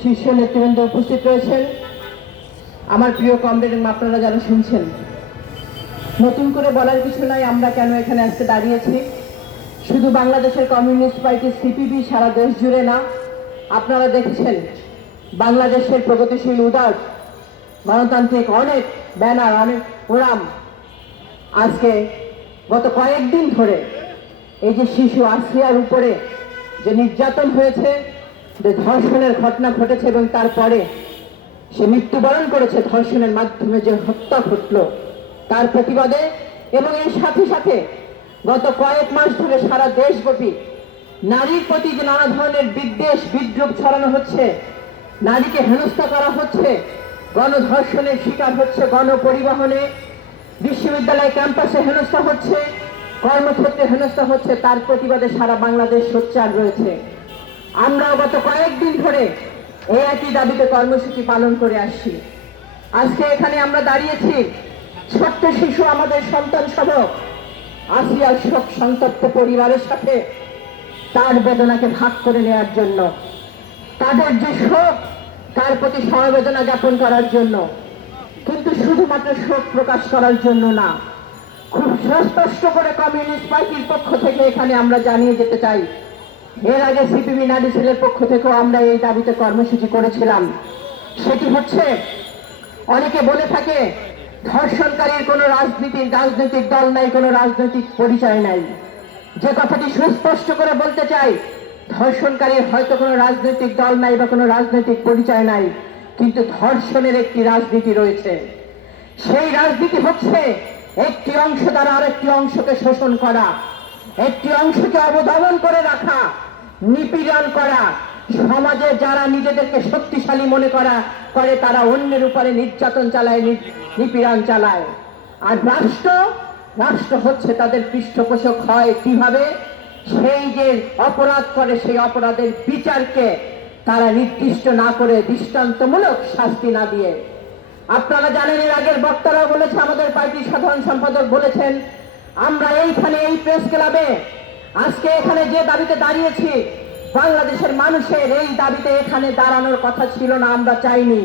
শীর্ষ নেতৃবৃন্দ উপস্থিত রয়েছেন। আমার প্রিয় কমরেড, আপনারা যারা শুনছেন। নতুন করে বলার কিছু নাই, আমরা কেন এখানে আজকে দাঁড়িয়েছি? শুধু বাংলাদেশের কমিউনিস্ট পার্টি সিপিবি সারা দেশ জুড়ে না, আপনারা দেখেছেন বাংলাদেশের প্রগতিশীল, উদার, গণতান্ত্রিক অনেক ব্যানার, অনেক ওরাম আজকে গত কয়েকদিন ধরে এই যে শিশু আসিয়ার উপরে যে নির্যাতন হয়েছে যে ধর্ষণের ঘটনা ঘটেছে এবং তারপরে সে মৃত্যুবরণ করেছে ধর্ষণের মাধ্যমে যে হত্যা ঘটল, তার প্রতিবাদে এবং এর সাথে সাথে গত কয়েক মাস ধরে সারা দেশব্যাপী নারীর প্রতি যে নানা ধরনের বিদ্বেষ, বিদ্রুপ ছড়ানো হচ্ছে, নারীকে হেনস্থা করা হচ্ছে, গণধর্ষণের শিকার হচ্ছে, গণপরিবহনে বিশ্ববিদ্যালয় ক্যাম্পাসে হেনস্থা হচ্ছে, কর্মক্ষেত্রে হেনস্থা হচ্ছে, তার প্রতিবাদে সারা বাংলাদেশ সোচ্চার রয়েছে। আমরাও গত কয়েকদিন ধরে এই একই দাবিতে কর্মসূচি পালন করে আসছি। আজকে এখানে আমরা দাঁড়িয়েছি, ছোট্ট শিশু আমাদের সন্তান সহ। আসিয়ার শোক সন্তপ্ত পরিবারের সাথে তার বেদনাকে ভাগ করে নেওয়ার জন্য, তাদের যে শোক, তার প্রতি সমবেদনা জ্ঞাপন করার জন্য, কিন্তু শুধুমাত্র শোক প্রকাশ করার জন্য না, খুব সুস্পষ্ট করে কমিউনিস্ট পার্টির পক্ষ থেকে এখানে আমরা জানিয়ে যেতে চাই এর আগে সিপিবি নারী সেলের পক্ষ থেকেও আমরা এই দাবিতে কর্মসূচি করেছিলাম। সেটি হচ্ছে, অনেকে বলে থাকে, ধর্ষণকারীর কোনো রাজনীতির রাজনৈতিক দল নাই, কোনো রাজনৈতিক পরিচয় নাই। যে কথাটি সুস্পষ্ট করে বলতে চাই, ধর্ষণকারীর হয়তো কোনো রাজনৈতিক দল নাই বা কোনো রাজনৈতিক পরিচয় নাই, কিন্তু ধর্ষণের একটি রাজনীতি রয়েছে। সেই রাজনীতি হচ্ছে একটি অংশ দ্বারা আরেকটি অংশকে শোষণ করা। একটি অংশকে অবদমন করে নিপীড়ন করা, সমাজে যারা নিজেদেরকে শক্তিশালী মনে করা করে, তারা অন্যের উপরে নির্যাতন চালায় নিপীড়ন চালায়। আর রাষ্ট্র রাষ্ট্র হচ্ছে তাদের পৃষ্ঠপোষক হয় কীভাবে? সেই যে অপরাধ করে, সেই অপরাধের বিচারকে তারা নির্দিষ্ট না করে, দৃষ্টান্তমূলক শাস্তি না দিয়ে। আপনারা জানেন, এর আগের বক্তারাও বলেছে, আমাদের পার্টির সাধারণ সম্পাদক বলেছেন, আমরা এইখানে এই প্রেস ক্লাবে আজকে এখানে যে দাবিতে দাঁড়িয়েছি, বাংলাদেশের মানুষের এই দাবিতে এখানে দাঁড়ানোর কথা ছিল না, আমরা চাইনি।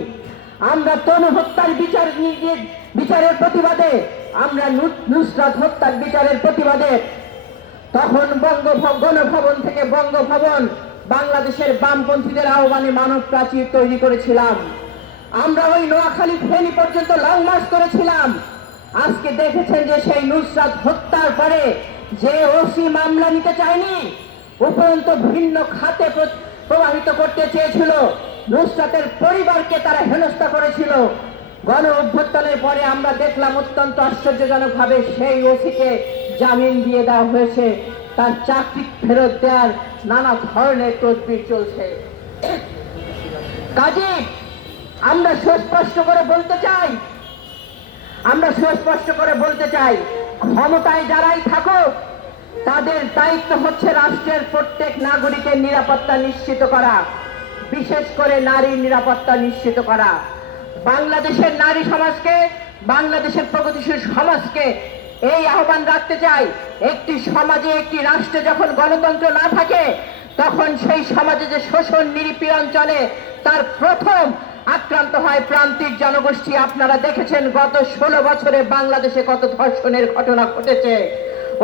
আমরা তনু হত্যার বিচার বিচারের প্রতিবাদে, আমরা নুসরাত হত্যার বিচারের প্রতিবাদে তখন বঙ্গ গণভবন থেকে বঙ্গভবন বাংলাদেশের বামপন্থীদের আহ্বানে মানব প্রাচীর তৈরি করেছিলাম। আমরা ওই নোয়াখালী ফেনী পর্যন্ত লং মার্চ করেছিলাম। আজকে দেখেছেন যে সেই নুসরাত হত্যার পরে যে ওসি মামলা নিতে চায়নি, উপরন্ত ভিন্ন খাতে প্র- প্রভাবিত করতে চেয়েছিল। নুসরাতের পরিবারকে তারা হেনস্থা করেছিল। গণ অভ্যুত্থানের পরে আমরা দেখলাম অত্যন্ত আশ্চর্যজনক ভাবে সেই ওসিকে জামিন দিয়ে দেওয়া হয়েছে। তার চাকরি ফেরত দেওয়ার নানা ধরনের তদবির চলছে। কাজে, আমরা সুস্পষ্ট করে বলতে চাই আমরা সুস্পষ্ট করে বলতে চাই, ক্ষমতায় যারাই থাকুক, তাদের দায়িত্ব হচ্ছে রাষ্ট্রের প্রত্যেক নাগরিকের নিরাপত্তা নিশ্চিত করা, বিশেষ করে নারীর নিরাপত্তা নিশ্চিত করা। বাংলাদেশের নারী সমাজকে, বাংলাদেশের প্রগতিশীল সমাজকে এই আহ্বান রাখতে চাই, একটি সমাজে একটি রাষ্ট্রে যখন গণতন্ত্র না থাকে, তখন সেই সমাজে যে শোষণ নিরীপীড়ন চলে, তার প্রথম আক্রান্ত হয় প্রান্তিক জনগোষ্ঠী। আপনারা দেখেছেন, গত ষোলো বছরে বাংলাদেশে কত ধর্ষণের ঘটনা ঘটেছে।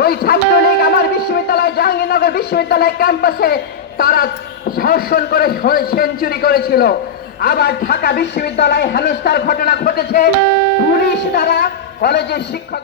ওই ছাত্রলীগ আমার বিশ্ববিদ্যালয়, জাহাঙ্গীরনগর বিশ্ববিদ্যালয় ক্যাম্পাসে তারা ধর্ষণ করে সেঞ্চুরি করেছিল। আবার ঢাকা বিশ্ববিদ্যালয়ে হেনস্থার ঘটনা ঘটেছে। পুলিশ দ্বারা কলেজের শিক্ষক